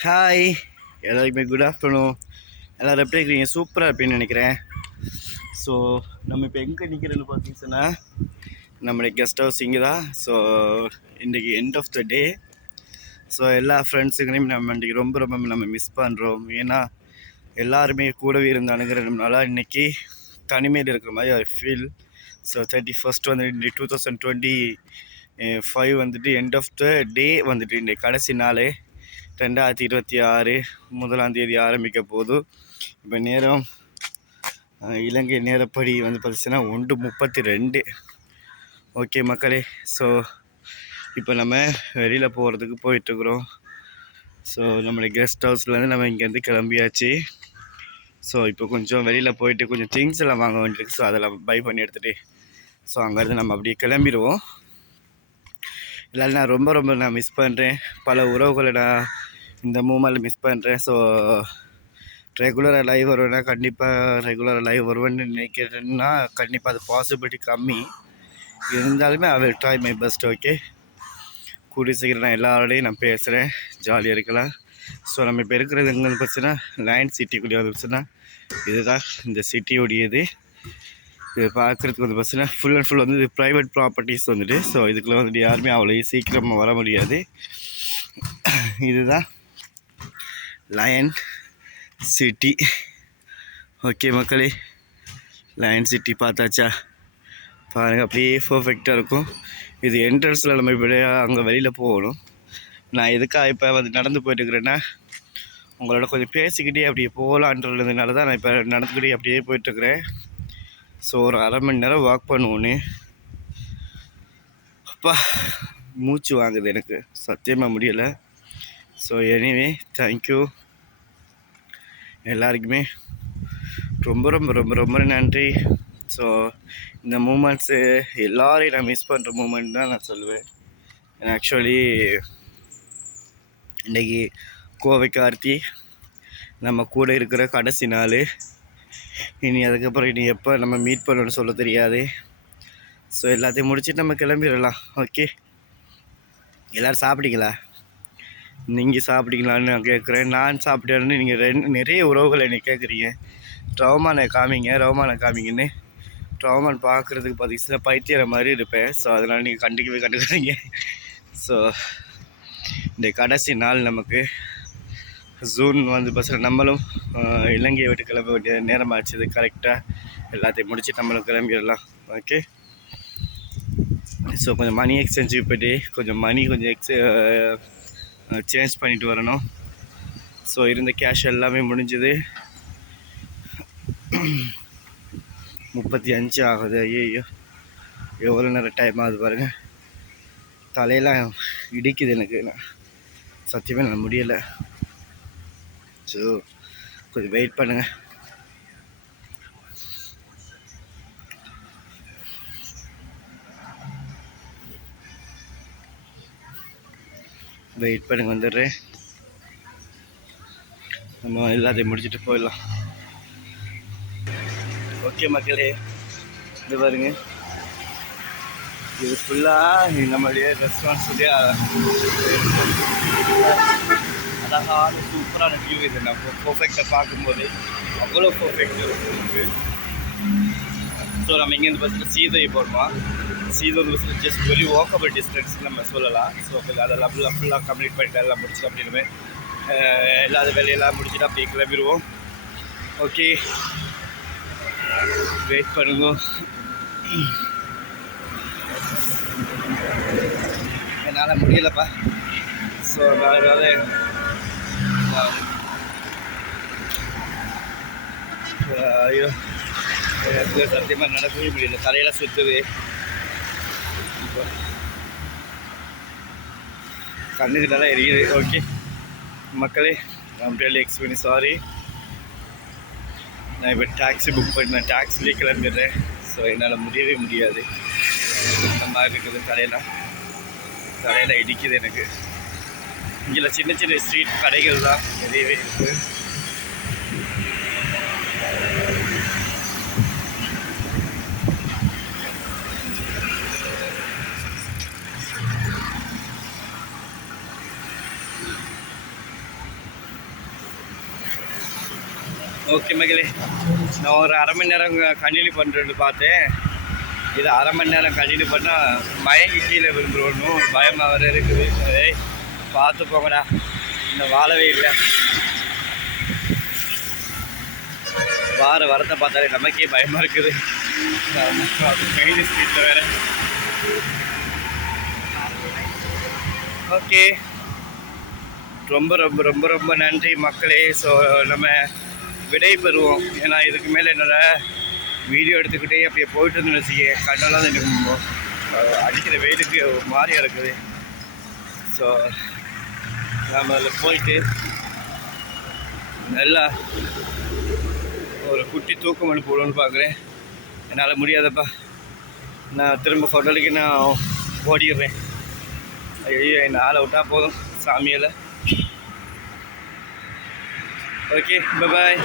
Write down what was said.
Hi, எல்லாருக்குமே good afternoon. எல்லோரும் எப்படி இருக்கிறீங்க? சூப்பராக இருப்பீங்கன்னு நினைக்கிறேன். ஸோ நம்ம இப்போ எங்கே நிற்கிறேன்னு பார்த்தீங்கன்னா நம்மளுடைய கெஸ்ட் ஹவுஸ் இங்கே தான். ஸோ இன்றைக்கி end of the day. So எல்லா ஃப்ரெண்ட்ஸுங்களையும் நம்ம இன்றைக்கி ரொம்ப ரொம்ப நம்ம மிஸ் பண்ணுறோம். ஏன்னா எல்லாருமே கூடவே இருந்தானுங்கிறதுனால இன்றைக்கி தனிமையில் இருக்கிற மாதிரி ஒரு ஃபீல். ஸோ 31st வந்துட்டு 2025 வந்துட்டு எண்ட் ஆஃப் த டே வந்துட்டு இன்றைக்கி கடைசி நாள் 2026 1ஆம் தேதி ஆரம்பிக்க போதும். இப்போ நேரம் இலங்கை நேரப்படி வந்து பார்த்திங்கன்னா 1:32. ஓகே மக்களே, ஸோ இப்போ நம்ம வெளியில் போகிறதுக்கு போயிட்டுருக்குறோம். ஸோ நம்மளுடைய கெஸ்ட் ஹவுஸ்லேருந்து நம்ம இங்கேருந்து கிளம்பியாச்சு. ஸோ இப்போ கொஞ்சம் வெளியில் போயிட்டு கொஞ்சம் திங்ஸ் எல்லாம் வாங்க வேண்டியிருக்கு. ஸோ அதெல்லாம் பை பண்ணி எடுத்துகிட்டு ஸோ அங்கேருந்து நம்ம அப்படியே கிளம்பிடுவோம். எல்லோரும் நான் ரொம்ப மிஸ் பண்ணுறேன். பல உறவுகளை நான் இந்த மூமெண்ட்டில் மிஸ் பண்ணுறேன். ஸோ ரெகுலராக லைவ் வருவேன்னா கண்டிப்பாக ரெகுலராக லைவ் வருவேன்னு நினைக்கிறேன்னா கண்டிப்பாக அது பாசிபிலிட்டி கம்மி. இருந்தாலுமே I will try my best. Okay, கூடிய சீக்கிரம் நான் எல்லாரோடையும் நான் பேசுகிறேன், ஜாலியாக இருக்கலாம். ஸோ நம்ம இப்போ இருக்கிறது எங்கே பிரச்சனை லைன் சிட்டிக்குள்ளே வந்து பிரச்சனை இதுதான் இந்த சிட்டியோடையது. இது பார்க்குறதுக்கு வந்து பார்த்தீங்கன்னா ஃபுல் அண்ட் ஃபுல் வந்து இது ப்ரைவேட் ப்ராப்பர்ட்டிஸ் வந்துட்டு. ஸோ இதுக்குள்ளே வந்துட்டு யாருமே அவ்வளோ சீக்கிரமாக வர முடியாது. இதுதான் லயன் சிட்டி. ஓகே மக்களே, லயன் சிட்டி பார்த்தாச்சா? பாருங்கள், அப்படியே பர்ஃபெக்டாக இருக்கும். இது என்ட்ரன்ஸில் நம்ம இப்படி அங்கே வெளியில் போகணும். நான் எதுக்காக இப்போ வந்து நடந்து போயிட்டுருக்கிறேன்னா உங்களோட கொஞ்சம் பேசிக்கிட்டே அப்படியே போகலான்றதுனால தான் நான் இப்போ நடந்துக்கிட்டே அப்படியே போயிட்டுருக்குறேன். ஸோ ஒரு அரை மணி நேரம் வாக் பண்ணுவோன்னு அப்பா மூச்சு வாங்குது எனக்கு, சத்தியமாக முடியலை. ஸோ எனிவே தேங்க்யூ எல்லாருக்குமே ரொம்ப நன்றி. ஸோ இந்த மூமெண்ட்ஸு எல்லோரையும் நான் மிஸ் பண்ணுற மூமெண்ட் தான் நான் சொல்லுவேன். ஆக்சுவலி இன்றைக்கி கோவை கார்த்தி நம்ம கூட இருக்கிற கடைசி நாள். இனி அதுக்கப்புறம் இனி எப்போ நம்ம மீட் பண்ணணும்னு சொல்ல தெரியாது. ஸோ எல்லாத்தையும் முடிச்சுட்டு நம்ம கிளம்பிடலாம். ஓகே, எல்லோரும் சாப்பிட்டீங்களா? நீங்கள் சாப்பிட்டீங்களான்னு நான் கேட்குறேன். நான் சாப்பிட்டேன்னு நீங்கள் நிறைய உறவுகளை என்னை கேட்குறீங்க. ரோமானை காமிங்கன்னு. ரோமான் பார்க்குறதுக்கு பார்த்தீங்கன்னா பைத்தியற மாதிரி இருப்பேன். ஸோ அதனால் நீங்கள் கண்டுக்கிறீங்க. ஸோ இந்த கடைசி நாள் நமக்கு ஜூன் வந்து பஸ்ஸில் நம்மளும் இலங்கையை விட்டு கிளம்ப வேண்டிய நேரம் ஆச்சுது. கரெக்டாக எல்லாத்தையும் முடிச்சு நம்மளும் கிளம்பிடலாம். ஓகே, ஸோ கொஞ்சம் மணி எக்ஸ்சேஞ்சு போய்ட்டு கொஞ்சம் சேஞ்ச் பண்ணிட்டு வரணும். ஸோ இருந்த கேஷ் எல்லாமே முடிஞ்சுது. 35 ஆகுது. ஐயோ எவ்வளோ நேரம் டைம் ஆகுது பாருங்கள். தலையெல்லாம் இடிக்குது எனக்கு, சத்தியமாக நான் முடியலை. ஸோ கொஞ்சம் வெயிட் பண்ணுங்கள். வந்துடுறேன். நம்ம எல்லாத்தையும் முடிச்சுட்டு போயிடலாம். ஓகே மக்களே, இது பாருங்க, இது ஃபுல்லாக நம்மளுடைய ரெஸ்பான்சிபிலிட்டியாக அழகான சூப்பரான வியூ. இது நம்ம பர்ஃபெக்டாக பார்க்கும்போது அவ்வளோ பர்ஃபெக்ட் இருக்குது. ஸோ நம்ம இங்கேருந்து பஸ்ஸில் சீதையை போடுவோம். சீதை பஸ்ஸில் ஜஸ்ட் வெரி வாக்கபிள் டிஸ்டன்ஸ் நம்ம சொல்லலாம். ஸோ அதெல்லாம் ஃபுல்லாக கம்ப்ளீட் பண்ணிட்டு எல்லாம் முடிச்சுட்டு அப்படின்னு எல்லா வேலையெல்லாம் முடிச்சுட்டு அப்படியே கிளம்பிடுவோம். ஓகே, வெயிட் பண்ணுங்க. என்னால் முடியலப்பா. ஸோ அதனால் ஐயோ சத்தியமாக நடக்கவே முடியல, தலையெல்லாம் சுற்றுது. இப்போ கண்ணுக்கு நல்லா எரியுது. ஓகே மக்களே, ஐம் ரியலி எக்ஸ்பீரியன்ஸ் சாரி. நான் இப்போ டாக்ஸி புக் பண்ணேன், டாக்ஸிலே கிளம்பிடுறேன். ஸோ என்னால் முடியவே முடியாது. அந்த மாதிரி இருக்குது. தலையில் இடிக்குது எனக்கு. இங்கே சின்ன ஸ்ட்ரீட் கடைகள் தான் நிறையவே இருக்குது. ஓகே மகளே, நான் ஒரு அரை மணி நேரம் கண்டினியூ பண்ணுறது பார்த்தேன். இது அரை மணி நேரம் கண்டினியூ பண்ணால் மயங்கி கீழே விழுந்துடணும், பயமாக வர இருக்குது. பார்த்து போங்கடா, இந்த வாழவே இல்லை. வரத்தை பார்த்தாலே நமக்கே பயமாக இருக்குது. மெயின் ஸ்ட்ரீட்டில் வேறு. ஓகே, ரொம்ப ரொம்ப ரொம்ப ரொம்ப நன்றி மக்களே. ஸோ நம்ம விடை பெறுவோம். ஏன்னா இதுக்கு மேலே என்னால் வீடியோ எடுத்துக்கிட்டே அப்படியே போயிட்டு இருந்தேன்னு வச்சுக்கே, கண்ணெல்லாம் எனக்கு அடிக்கிற வெயிலுக்கு ஒரு மாதிரியாக இருக்குது. ஸோ நம்ம அதில் போயிட்டு நல்லா ஒரு குட்டி தூக்கம் பண்ணி போடணும்னு பார்க்குறேன். என்னால் முடியாதப்பா, நான் திரும்ப ஹோட்டலுக்கு நான் ஓடிடுறேன். ஐயோ, என்னை ஆளை விட்டால் போதும் சாமியில். ஓகே, பாய்.